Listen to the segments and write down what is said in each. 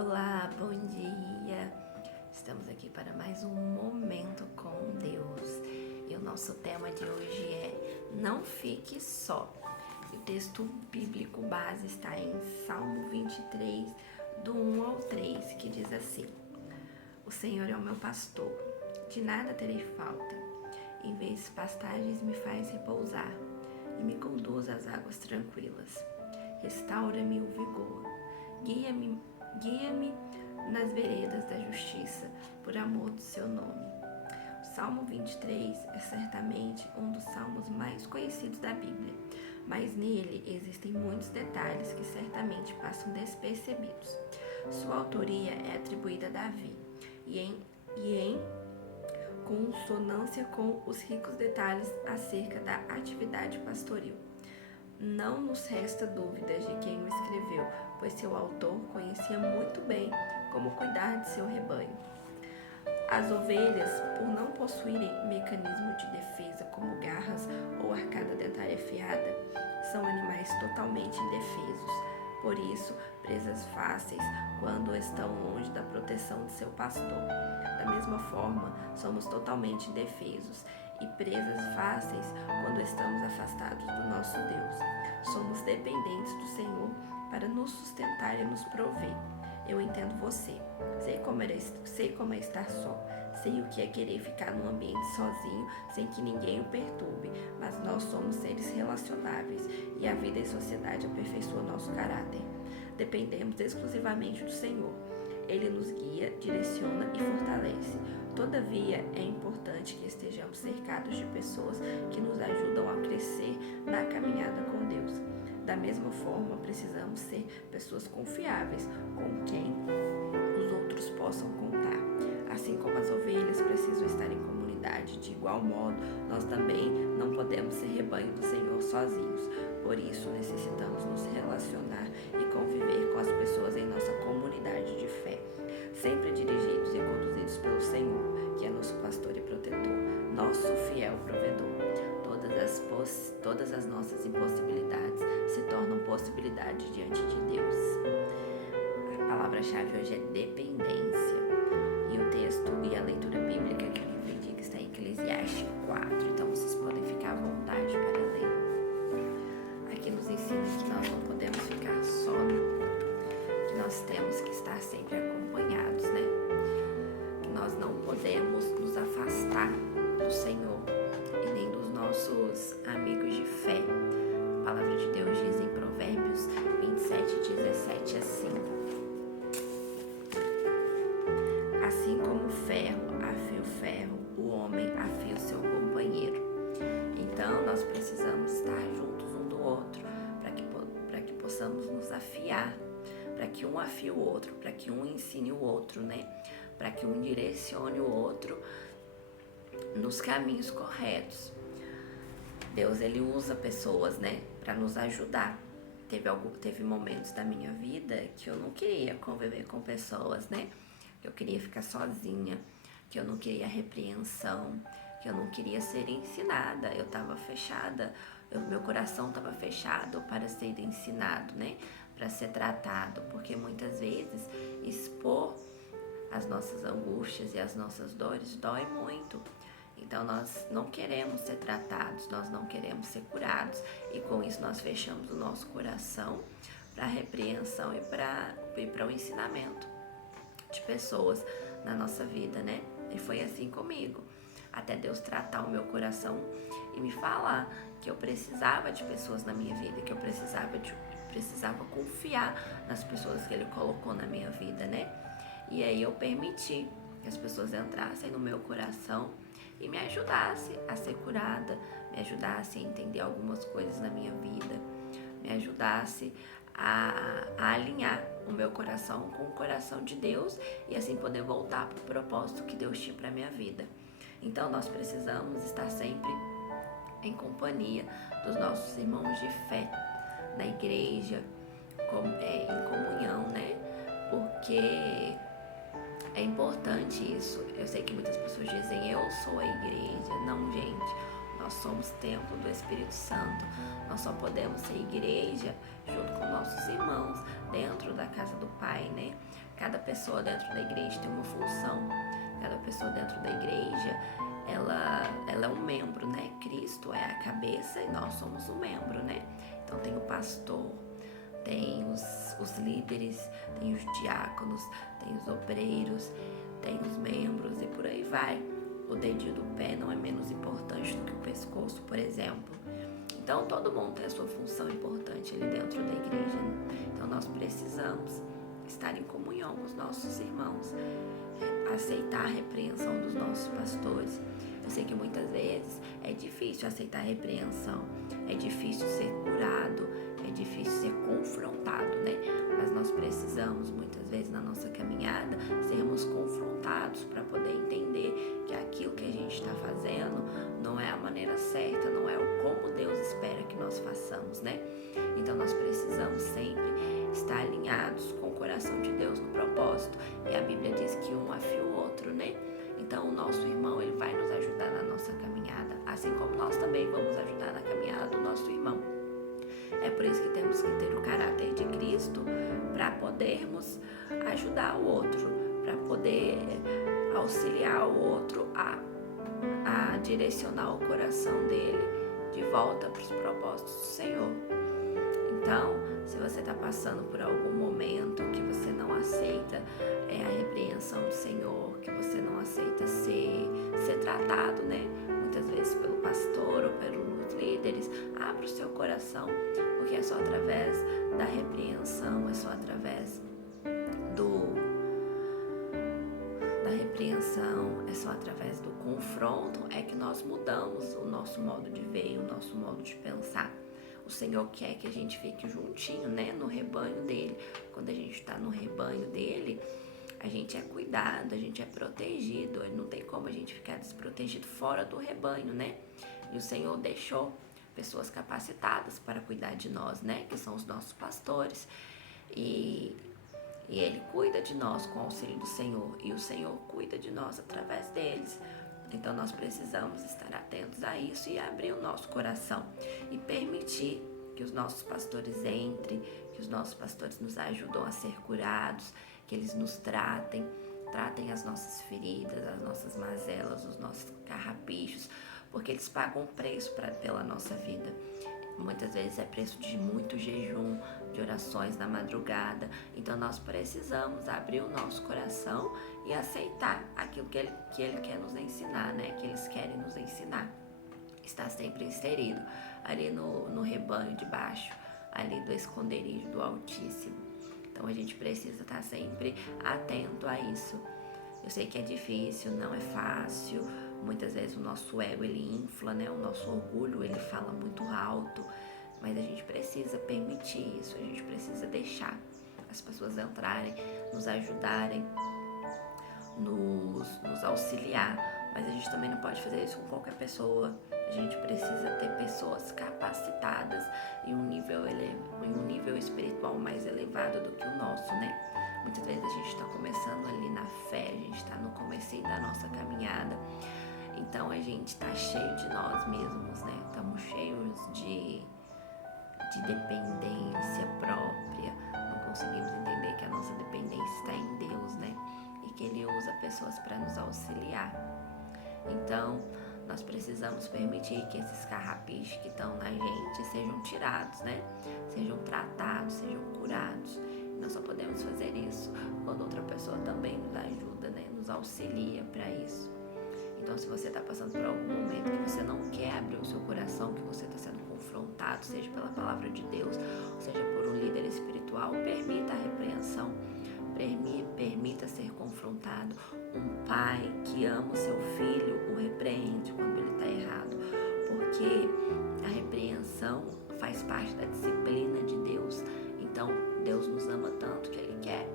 Olá, bom dia! Estamos aqui para mais um momento com Deus e o nosso tema de hoje é Não Fique Só. O texto bíblico base está em Salmo 23, do 1 ao 3, que diz assim: O Senhor é o meu pastor, de nada terei falta. Em vez de pastagens me faz repousar e me conduz às águas tranquilas. Restaura-me o vigor, guia-me nas veredas da justiça, por amor do seu nome. O Salmo 23 é certamente um dos salmos mais conhecidos da Bíblia, mas nele existem muitos detalhes que certamente passam despercebidos. Sua autoria é atribuída a Davi e em consonância com os ricos detalhes acerca da atividade pastoril. Não nos resta dúvidas de quem o escreveu, pois seu autor conhecia muito bem como cuidar de seu rebanho. As ovelhas, por não possuírem mecanismo de defesa como garras ou arcada dentária afiada, são animais totalmente indefesos. Por isso, presas fáceis quando estão longe da proteção de seu pastor. Da mesma forma, somos totalmente indefesos e presas fáceis quando estamos afastados do nosso Deus. Somos dependentes do Senhor para nos sustentar e nos prover. Eu entendo você. Sei como é estar só. Sei o que é querer ficar num ambiente sozinho, sem que ninguém o perturbe. Mas nós somos seres relacionáveis e a vida em sociedade aperfeiçoa nosso caráter. Dependemos exclusivamente do Senhor. Ele nos guia, direciona e fortalece. Todavia, é importante que estejamos cercados de pessoas que nos ajudam a crescer na caminhada com Deus. Da mesma forma, precisamos ser pessoas confiáveis, com quem os outros possam contar. Assim como as ovelhas precisam estar em comunidade, de igual modo, nós também não podemos ser rebanho do Senhor sozinhos. Por isso, necessitamos nos relacionar e conviver com as pessoas em nossa comunidade de fé, sempre dirigidos e conduzidos pelo Senhor, que é nosso pastor e protetor, nosso fiel provedor. Todas as nossas impossibilidades se tornam possibilidades diante de Deus. A palavra-chave hoje é dependência. E o texto e a leitura bíblica que eu entendi que está em Eclesiastes 4. Então vocês podem ficar à vontade para ler. Aqui nos ensina que nós não podemos ficar só, que nós temos que estar sempre acompanhados, né? Que nós não podemos nos afastar do Senhor e nem dos nossos amigos de fé. A palavra de Deus diz em Provérbios 27:17 assim: Assim como o ferro afia o ferro, o homem afia o seu companheiro. Então nós precisamos estar juntos um do outro para que possamos nos afiar, para que um afie o outro, para que um ensine o outro, né? Para que um direcione o outro nos caminhos corretos. Deus, ele usa pessoas, né, para nos ajudar. Teve momentos da minha vida que eu não queria conviver com pessoas, né? Que eu queria ficar sozinha, que eu não queria repreensão, que eu não queria ser ensinada. Eu estava fechada, meu coração estava fechado para ser ensinado, né? Para ser tratado, porque muitas vezes expor as nossas angústias e as nossas dores dói muito. Então nós não queremos ser tratados, nós não queremos ser curados, e com isso nós fechamos o nosso coração para a repreensão e para o ensinamento de pessoas na nossa vida, né? E foi assim comigo, até Deus tratar o meu coração e me falar que eu precisava de pessoas na minha vida, que eu precisava confiar nas pessoas que Ele colocou na minha vida, né? E aí eu permiti que as pessoas entrassem no meu coração e me ajudassem a ser curada, me ajudassem a entender algumas coisas na minha vida, me ajudasse a alinhar o meu coração com o coração de Deus e assim poder voltar para o propósito que Deus tinha para a minha vida. Então nós precisamos estar sempre em companhia dos nossos irmãos de fé, na igreja, em comunhão, né? Porque é importante isso. Eu sei que muitas pessoas dizem, eu sou a igreja. Não, gente. Nós somos templo do Espírito Santo. Nós só podemos ser igreja junto com nossos irmãos dentro da casa do Pai, né? Cada pessoa dentro da igreja tem uma função. Cada pessoa dentro da igreja, ela é um membro, né? Cristo é a cabeça e nós somos o membro, né? Então tem o pastor, tem os líderes, tem os diáconos, tem os obreiros, tem os membros e por aí vai. O dedinho do pé não é menos importante do que o pescoço, por exemplo. Então todo mundo tem a sua função importante ali dentro da igreja, né? Então nós precisamos estar em comunhão com os nossos irmãos, aceitar a repreensão dos nossos pastores. Eu sei que muitas vezes é difícil aceitar a repreensão, é difícil ser curado, é difícil ser confrontado, né? Mas nós precisamos, muitas vezes na nossa caminhada, sermos confrontados para poder entender que aquilo que a gente está fazendo não é a maneira certa, não é o como Deus espera que nós façamos, né? Então nós precisamos sempre estar alinhados com o coração de Deus no propósito. E a Bíblia diz que um afia o outro, né? Então o nosso irmão, ele vai nos ajudar na nossa caminhada, assim como nós também vamos ajudar na caminhada do nosso irmão. É por isso que temos que ter o caráter de Cristo para podermos ajudar o outro, para poder auxiliar o outro a direcionar o coração dele de volta para os propósitos do Senhor. Então, se você está passando por algum momento que você não aceita a repreensão do Senhor, que você não aceita ser tratado, né? Muitas vezes pelo pastor ou pelos líderes, abra o seu coração, porque é só através da repreensão, é só através é só através do confronto é que nós mudamos o nosso modo de ver, o nosso modo de pensar. O Senhor quer que a gente fique juntinho, né, no rebanho dele. Quando a gente está no rebanho dele, a gente é cuidado, a gente é protegido. Não tem como a gente ficar desprotegido fora do rebanho, né? E o Senhor deixou pessoas capacitadas para cuidar de nós, né? Que são os nossos pastores. E Ele cuida de nós com o auxílio do Senhor. E o Senhor cuida de nós através deles. Então nós precisamos estar atentos a isso e abrir o nosso coração e permitir que os nossos pastores entrem, que os nossos pastores nos ajudem a ser curados, que eles nos tratem as nossas feridas, as nossas mazelas, os nossos carrapichos, porque eles pagam preço pela nossa vida. Muitas vezes é preço de muito jejum, de orações na madrugada. Então nós precisamos abrir o nosso coração e aceitar aquilo que ele quer nos ensinar, né? Que eles querem nos ensinar. Está sempre inserido ali no rebanho de baixo, ali do esconderijo do Altíssimo. Então a gente precisa estar sempre atento a isso. Eu sei que é difícil, não é fácil. Muitas vezes o nosso ego, ele infla, né? O nosso orgulho, ele fala muito alto. Mas a gente precisa permitir isso. A gente precisa deixar as pessoas entrarem, nos ajudarem, nos auxiliar. Mas a gente também não pode fazer isso com qualquer pessoa. A gente precisa ter pessoas capacitadas em um nível espiritual mais elevado do que o nosso, né? Muitas vezes a gente está começando ali na fé, a gente está no comecinho da nossa caminhada. Então a gente está cheio de nós mesmos, né? Estamos cheios de dependência própria. Não conseguimos entender que a nossa dependência está em Deus, né? E que Ele usa pessoas para nos auxiliar. Então, nós precisamos permitir que esses carrapichos que estão na gente sejam tirados, né? Sejam tratados, sejam curados. E nós só podemos fazer isso quando outra pessoa também nos ajuda, né? Nos auxilia para isso. Então, se você está passando por algum momento que você não quer abrir o seu coração, que você está sendo confrontado, seja pela palavra de Deus, ou seja por um líder espiritual, permita a repreensão, permita ser confrontado. Um pai que ama o seu filho o repreende quando ele está errado, porque a repreensão faz parte da disciplina de Deus. Então, Deus nos ama tanto que Ele quer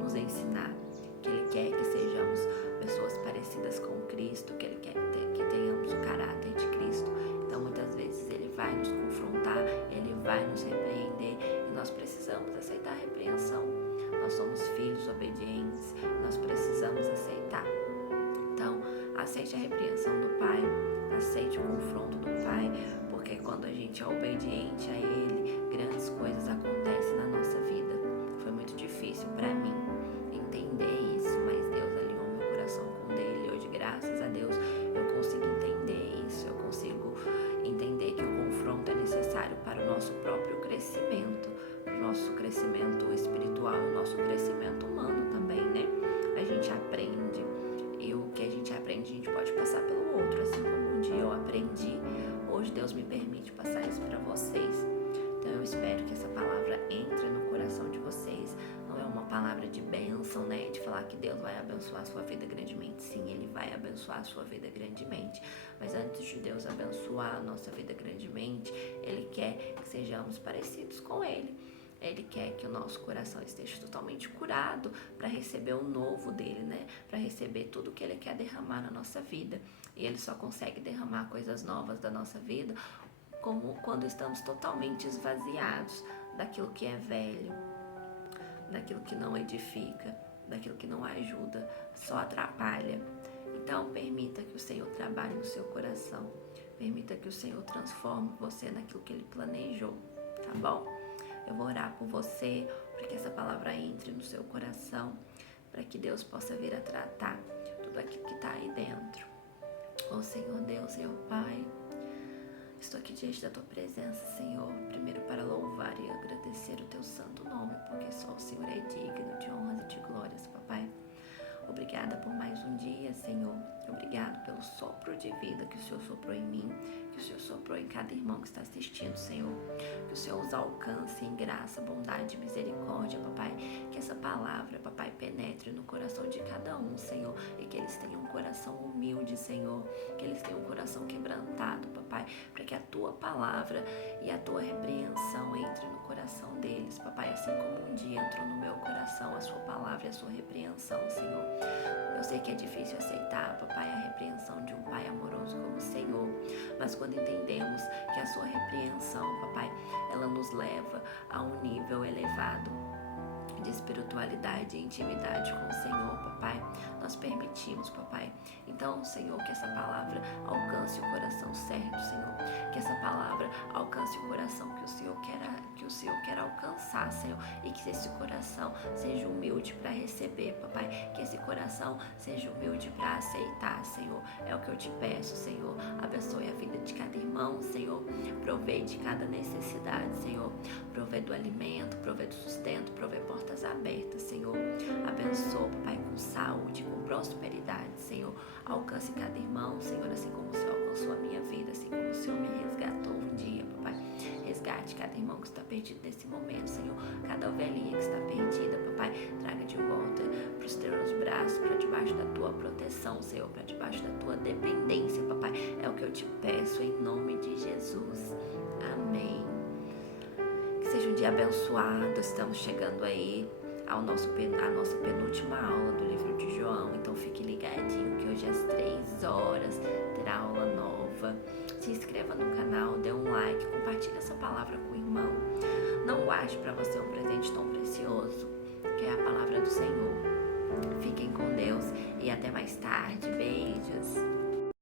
nos ensinar, que Ele quer que sejamos pessoas parecidas com Cristo, que Ele quer que tenhamos o caráter de Cristo. Então muitas vezes Ele vai nos confrontar, Ele vai nos repreender e nós precisamos aceitar a repreensão. Nós somos filhos obedientes, nós precisamos aceitar. Então aceite a repreensão do Pai, aceite o confronto do Pai, porque quando a gente é obediente a Ele, grandes coisas acontecem na nossa vida. Foi muito difícil para mim entender isso, mas Deus alinhou meu coração com o dele. Hoje, graças a Deus, eu consigo entender isso, eu consigo entender que o confronto é necessário para o nosso próprio crescimento, para o nosso crescimento espiritual, o nosso crescimento humano também, né? A gente aprende, e o que a gente aprende, a gente pode passar pelo outro, assim como um dia eu aprendi, hoje Deus me permite passar isso para vocês. Então eu espero que essa palavra entre no coração de vocês. Não é uma palavra de bênção, né? De falar que Deus vai abençoar a sua vida grandemente. Sim, Ele vai abençoar a sua vida grandemente. Mas antes de Deus abençoar a nossa vida grandemente, Ele quer que sejamos parecidos com Ele. Ele quer que o nosso coração esteja totalmente curado para receber o novo dele, né? Para receber tudo que Ele quer derramar na nossa vida. E Ele só consegue derramar coisas novas da nossa vida como quando estamos totalmente esvaziados daquilo que é velho, daquilo que não edifica, daquilo que não ajuda, só atrapalha. Então, permita que o Senhor trabalhe no seu coração. Permita que o Senhor transforme você naquilo que Ele planejou, tá bom? Eu vou orar por você, para que essa palavra entre no seu coração, para que Deus possa vir a tratar tudo aquilo que está aí dentro. Ó Senhor Deus, Senhor Pai, estou aqui diante da Tua presença, Senhor, primeiro para louvar e agradecer o Teu santo nome, porque só o Senhor é digno de honras e de glórias, Papai. Obrigada por mais um dia, Senhor. Obrigado pelo sopro de vida que o Senhor soprou em mim, que o Senhor soprou em cada irmão que está assistindo, Senhor. Que o Senhor os alcance em graça, bondade e misericórdia, Papai. Que essa palavra, Papai, penetre no coração de cada um, Senhor. E que eles tenham um coração humilde, Senhor. Que eles tenham um coração quebrantado, Papai. Para que a Tua palavra e a Tua repreensão entre no coração deles, Papai. Assim como um dia entrou no meu coração a Sua palavra e a Sua repreensão, Senhor. Eu sei que é difícil aceitar, Papai, a repreensão de um Pai amoroso como o Senhor, mas quando entendemos que a Sua repreensão, Papai, ela nos leva a um nível elevado de espiritualidade e intimidade com o Senhor, Papai, nós permitimos, Papai. Então, Senhor, que essa palavra alcance o coração certo, Senhor, que essa palavra alcance o coração que o Senhor quer alcançar, Senhor, e que esse coração seja humilde para receber, Papai, que esse coração seja humilde para aceitar, Senhor, é o que eu te peço, Senhor. Abençoe a vida de cada irmão, Senhor, provê de cada necessidade, Senhor, provê do alimento, provê do sustento, provê portas abertas, Senhor. Abençoa, Papai, com saúde, com prosperidade, Senhor. Alcance cada irmão, Senhor, assim como o Senhor alcançou a minha vida, assim como o Senhor me resgatou um dia, Papai. Resgate cada irmão que está perdido nesse momento, Senhor. Cada ovelhinha que está perdida, Papai, traga de volta para os teus braços, para debaixo da Tua proteção, Senhor, para debaixo da Tua dependência, Papai. É o que eu te peço em nome de Jesus. Amém. Que seja um dia abençoado. Estamos chegando aí à nossa penúltima aula do livro de João. Então fique ligadinho que hoje às 3 horas terá aula nova. Se inscreva no canal, dê um like, compartilhe essa palavra com o irmão. Não guarde para você um presente tão precioso, que é a palavra do Senhor. Fiquem com Deus e até mais tarde. Beijos.